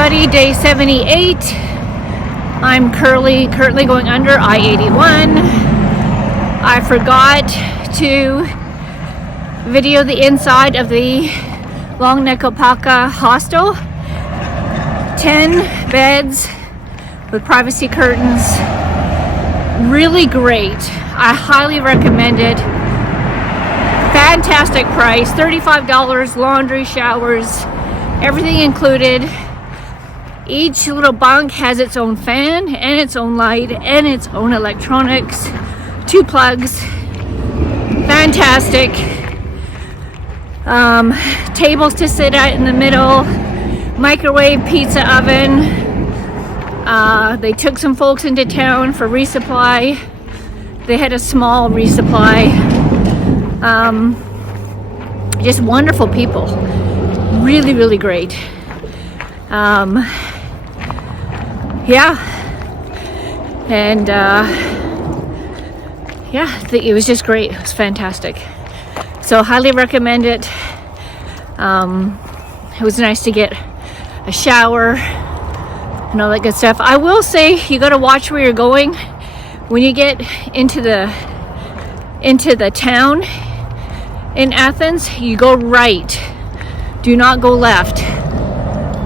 everybody, day 78. I'm currently going under I-81. I forgot to video the inside of the Long Neck Alpaca Hostel. 10 beds with privacy curtains. Really great. I highly recommend it. Fantastic price, $35, laundry, showers, everything included. Each little bunk has its own fan and its own light and its own electronics. 2 plugs. Fantastic. Tables to sit at in the middle. Microwave, pizza oven. They took some folks into town for resupply. They had a small resupply. Just wonderful people. Really, really great. Yeah, and yeah, it was just great. It was fantastic. So highly recommend it. It was nice to get a shower and all that good stuff. I will say you got to watch where you're going when you get into the town in Athens. You go right. Do not go left.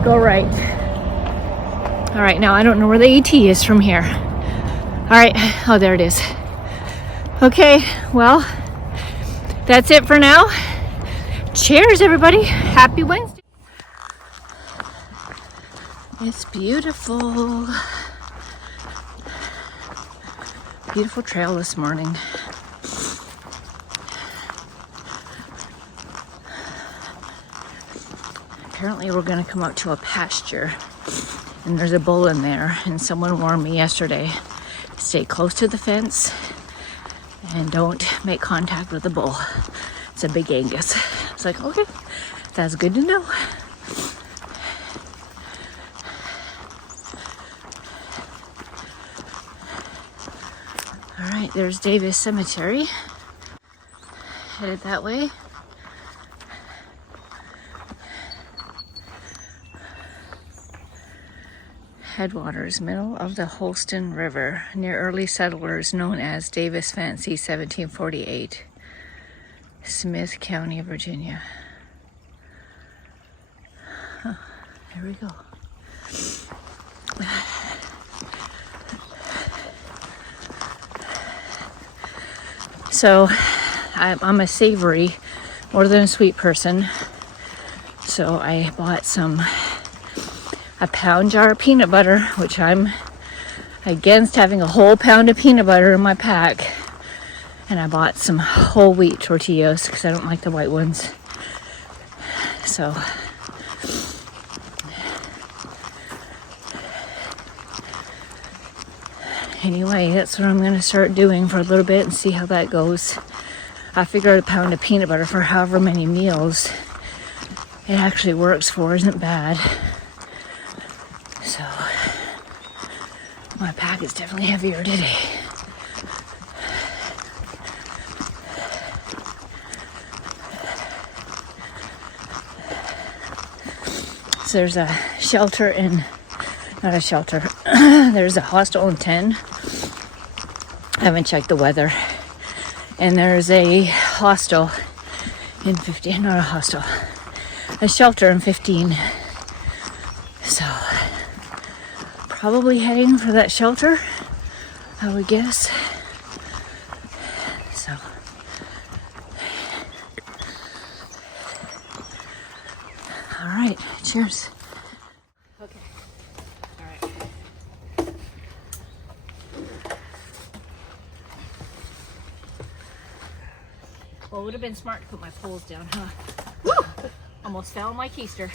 Go right. All right, now I don't know where the AT is from here. All right, oh, there it is. Okay, well, that's it for now. Cheers, everybody. Happy Wednesday. It's beautiful. Beautiful trail this morning. Apparently we're gonna come out to a pasture. And there's a bull in there, and someone warned me yesterday, stay close to the fence and don't make contact with the bull. It's a big Angus. It's like, okay, that's good to know. All right, there's Davis Cemetery. Headed that way. Headwaters, middle of the Hostel River, near early settlers known as Davis Fancy, 1748, Smith County, Virginia. Huh, here we go. So, I'm a savory more than a sweet person, so I bought a pound jar of peanut butter, which I'm against having a whole pound of peanut butter in my pack. And I bought some whole wheat tortillas because I don't like the white ones. So anyway, that's what I'm going to start doing for a little bit and see how that goes. I figured a pound of peanut butter for however many meals it actually works for isn't bad. So, my pack is definitely heavier today. So there's a shelter not a shelter, there's a hostel in 10. I haven't checked the weather. And there's a hostel in 15, not a hostel, a shelter in 15. So, probably heading for that shelter, I would guess. So, all right, cheers. Okay, all right. Well, it would have been smart to put my poles down, huh? Woo! Almost fell on my keister.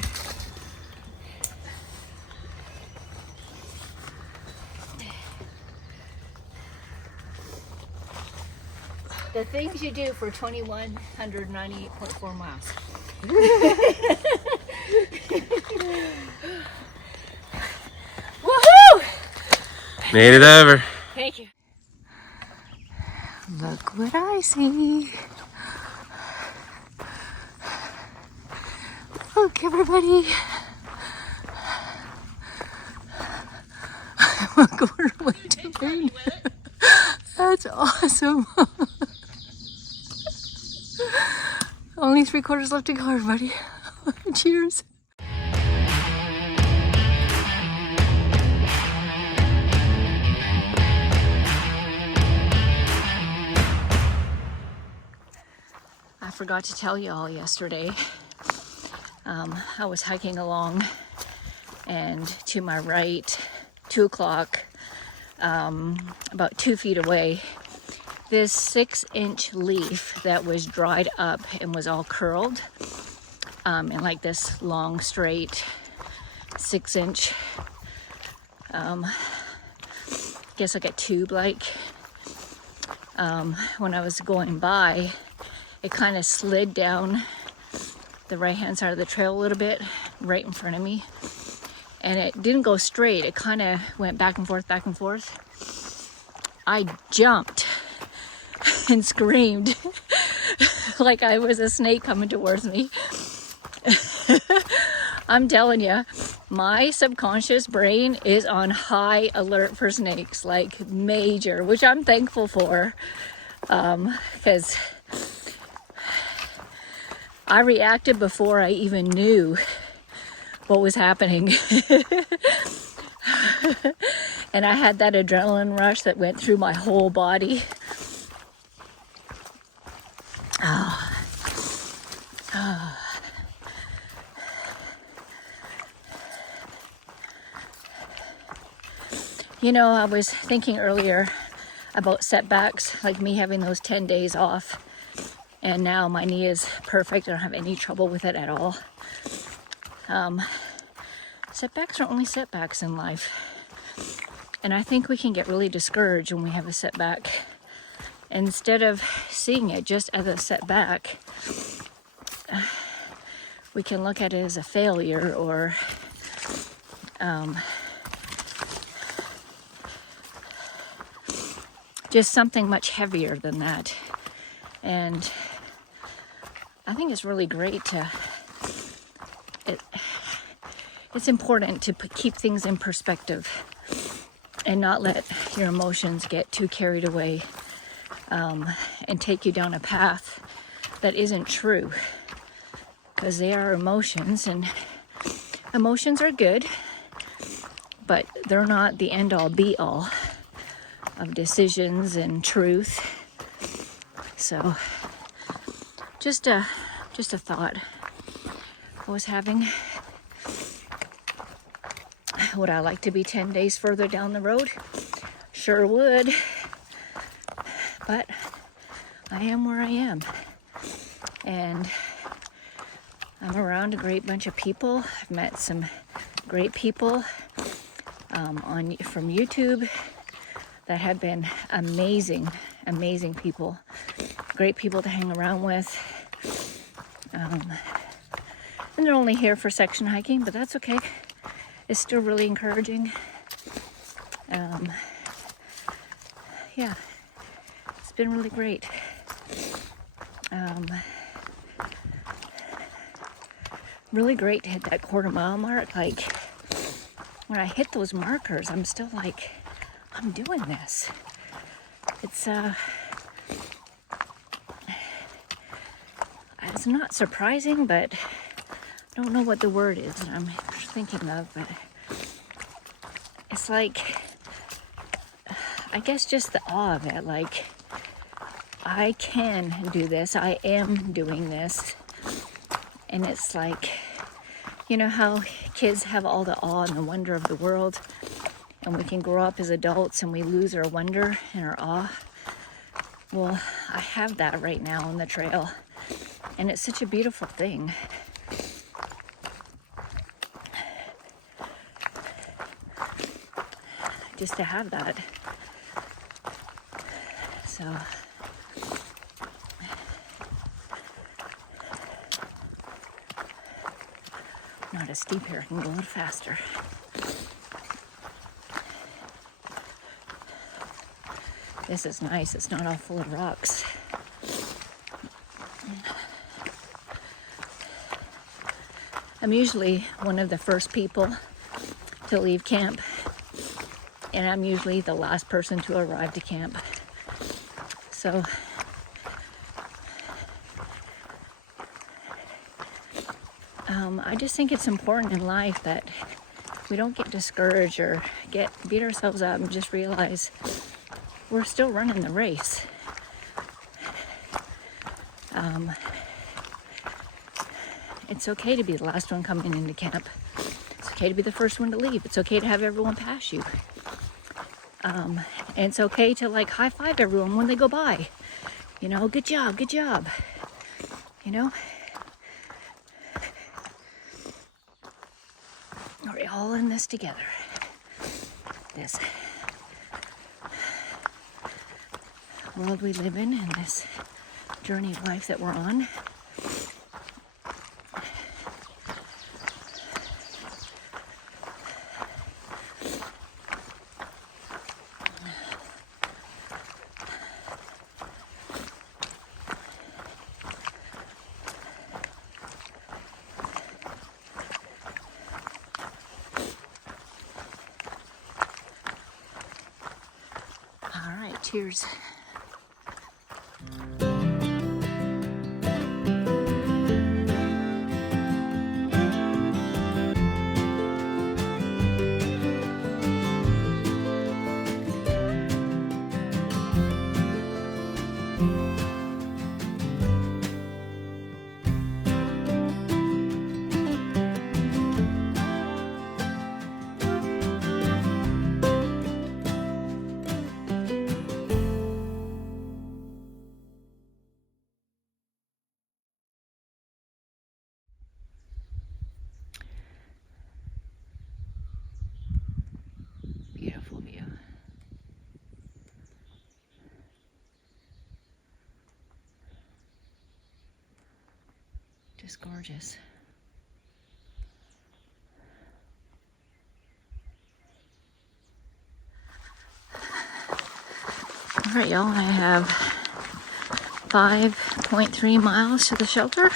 The things you do for 2,198.4 miles. Woohoo! Made it over. Thank you. Look what I see. Look, everybody. a quarter way to Maine. That's awesome. Only 3/4 left to go, everybody. Cheers. I forgot to tell you all yesterday. I was hiking along, and to my right, 2 o'clock, about 2 feet away, this 6-inch leaf that was dried up and was all curled, and like this long, straight 6-inch, guess like a tube like. When I was going by, it kind of slid down the right hand side of the trail a little bit, right in front of me. And it didn't go straight, it kind of went back and forth, back and forth. I jumped and screamed like I was a snake coming towards me. I'm telling you, my subconscious brain is on high alert for snakes, like major, which I'm thankful for, because I reacted before I even knew what was happening. And I had that adrenaline rush that went through my whole body. You know, I was thinking earlier about setbacks, like me having those 10 days off. And now my knee is perfect. I don't have any trouble with it at all. Setbacks are only setbacks in life. And I think we can get really discouraged when we have a setback. Instead of seeing it just as a setback, we can look at it as a failure, or just something much heavier than that. And I think it's really great to, it's important to keep things in perspective and not let your emotions get too carried away, and take you down a path that isn't true, because they are emotions, and emotions are good, but they're not the end-all be-all of decisions and truth. So just a thought I was having. Would I like to be 10 days further down the road? Sure would. But I am where I am. And I'm around a great bunch of people. I've met some great people from YouTube that have been amazing people. Great people to hang around with. And they're only here for section hiking, but that's okay. It's still really encouraging. Yeah, it's been really great. Really great to hit that 1/4 mile mark. Like, when I hit those markers, I'm still like, I'm doing this. It's not surprising, but I don't know what the word is that I'm thinking of, but it's like, I guess just the awe of it. Like, I can do this. I am doing this. And it's like, you know how kids have all the awe and the wonder of the world, and we can grow up as adults and we lose our wonder and our awe? Well, I have that right now on the trail, and it's such a beautiful thing. Just to have that. So not as steep here, I can go a little faster. This is nice, it's not all full of rocks. I'm usually one of the first people to leave camp, and I'm usually the last person to arrive to camp. So I just think it's important in life that we don't get discouraged or beat ourselves up, and just realize we're still running the race. It's okay to be the last one coming into camp. It's okay to be the first one to leave. It's okay to have everyone pass you. And it's okay to like high five everyone when they go by. You know, good job, good job. You know? We're all in this together. This world we live in, and this journey of life that we're on. All right, cheers. Beautiful view. Just gorgeous. All right, y'all, I have 5.3 miles to the shelter.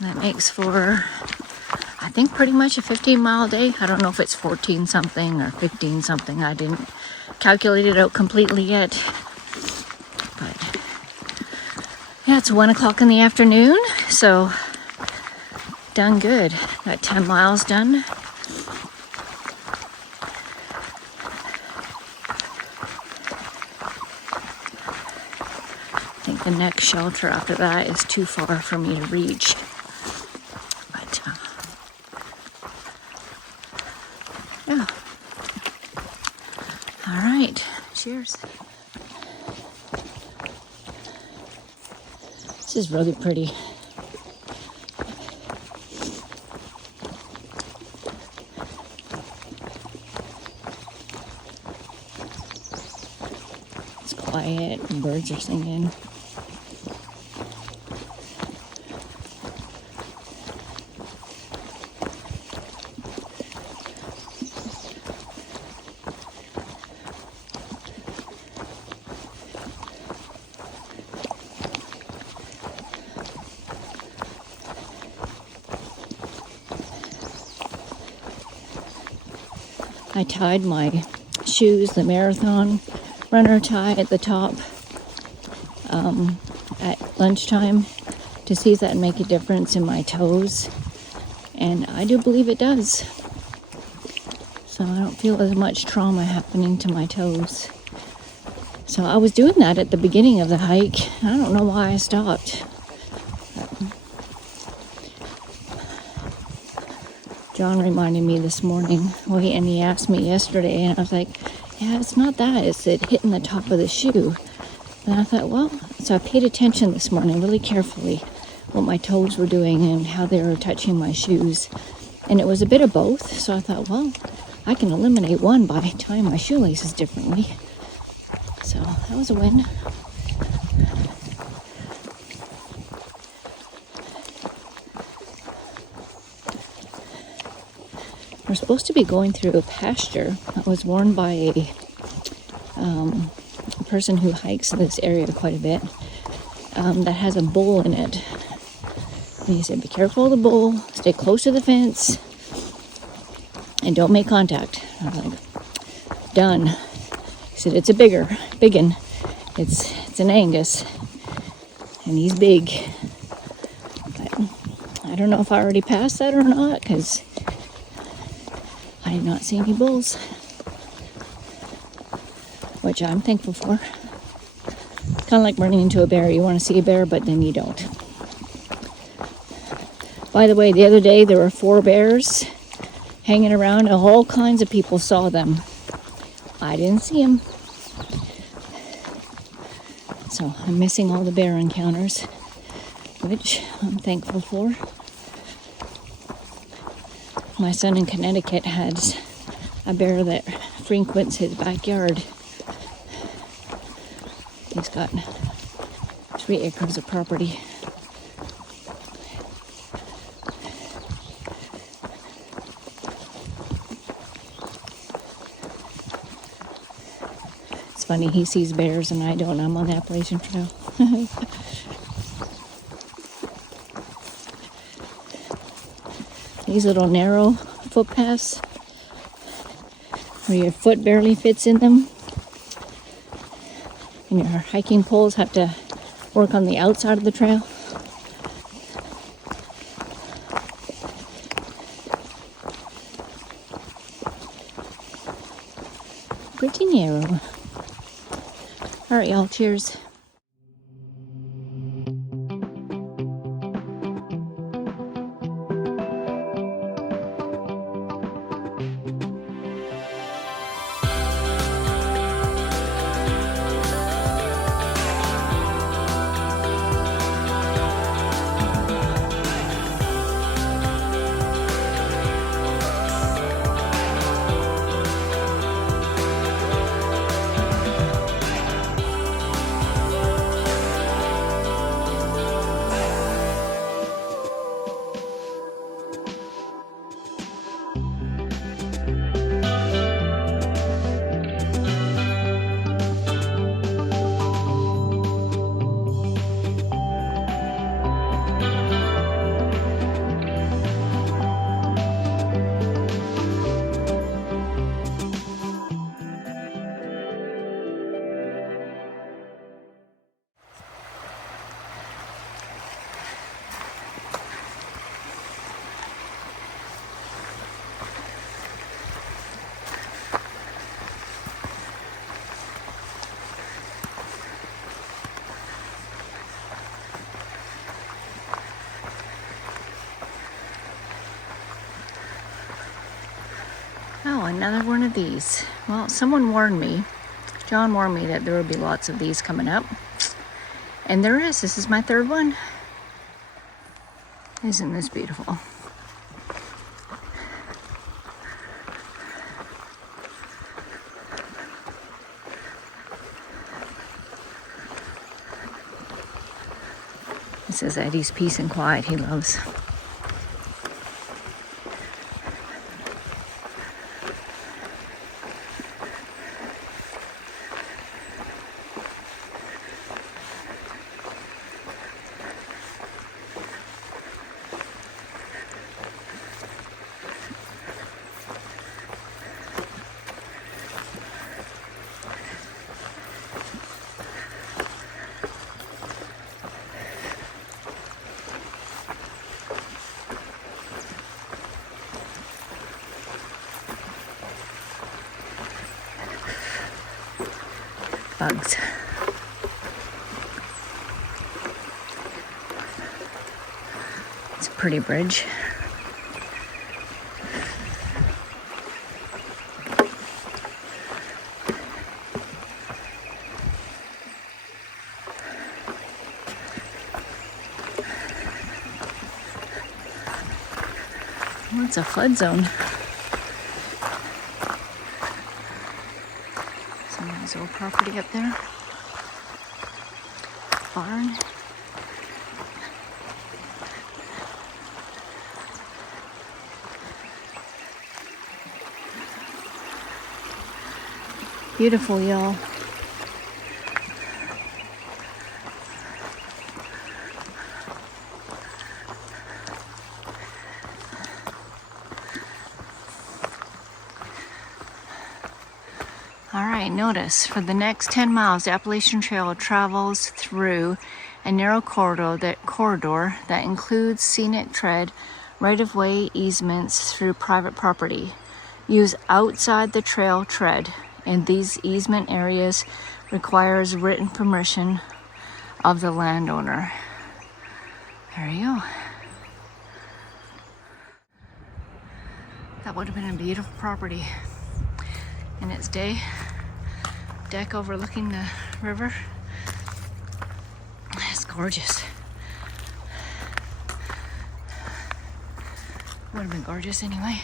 That makes for, I think, pretty much a 15-mile day. I don't know if it's 14 something or 15 something. I didn't calculate it out completely yet. But yeah, it's 1 o'clock in the afternoon, so done good. Got 10 miles done. I think the next shelter after that is too far for me to reach. But yeah. All right. Cheers. This is really pretty. It's quiet and birds are singing. I tied my shoes, the marathon runner tie at the top at lunchtime to see if that would make a difference in my toes. And I do believe it does. So I don't feel as much trauma happening to my toes. So I was doing that at the beginning of the hike. I don't know why I stopped. John reminded me this morning, and he asked me yesterday, and I was like, yeah, it's not that, it's it hitting the top of the shoe. And I thought, well, so I paid attention this morning really carefully what my toes were doing and how they were touching my shoes. And it was a bit of both, so I thought, well, I can eliminate one by tying my shoelaces differently. So that was a win. We're supposed to be going through a pasture that was worn by a person who hikes this area quite a bit, that has a bull in it. And he said, be careful of the bull, stay close to the fence, and don't make contact. I was like, done. He said, it's a big one. It's an Angus, and he's big. But I don't know if I already passed that or not, because I did not see any bulls, which I'm thankful for. Kind of like running into a bear. You want to see a bear, but then you don't. By the way, the other day there were 4 bears hanging around, and all kinds of people saw them. I didn't see them. So I'm missing all the bear encounters, which I'm thankful for. My son in Connecticut has a bear that frequents his backyard. He's got 3 acres of property. It's funny, he sees bears and I don't. I'm on the Appalachian Trail. These little narrow footpaths where your foot barely fits in them, and your hiking poles have to work on the outside of the trail. Pretty narrow. All right, y'all, cheers. Oh, another one of these. Well, someone warned me. John warned me that there would be lots of these coming up. And there is. This is my 3rd one. Isn't this beautiful? It says Eddie's peace and quiet he loves. Bugs. It's a pretty bridge. Well, it's a flood zone. Somebody's old property up there. Barn. Beautiful, y'all. notice, for the next 10 miles, the Appalachian Trail travels through a narrow corridor that includes scenic tread, right-of-way easements through private property. Use outside the trail tread in these easement areas requires written permission of the landowner. There you go. That would have been a beautiful property in its day. Deck overlooking the river. It's gorgeous. Would have been gorgeous anyway.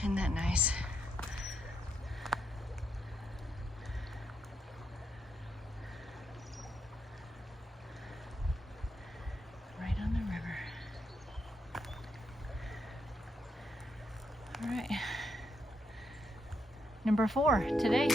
Isn't that nice? Right on the river. All right. Number 4 today.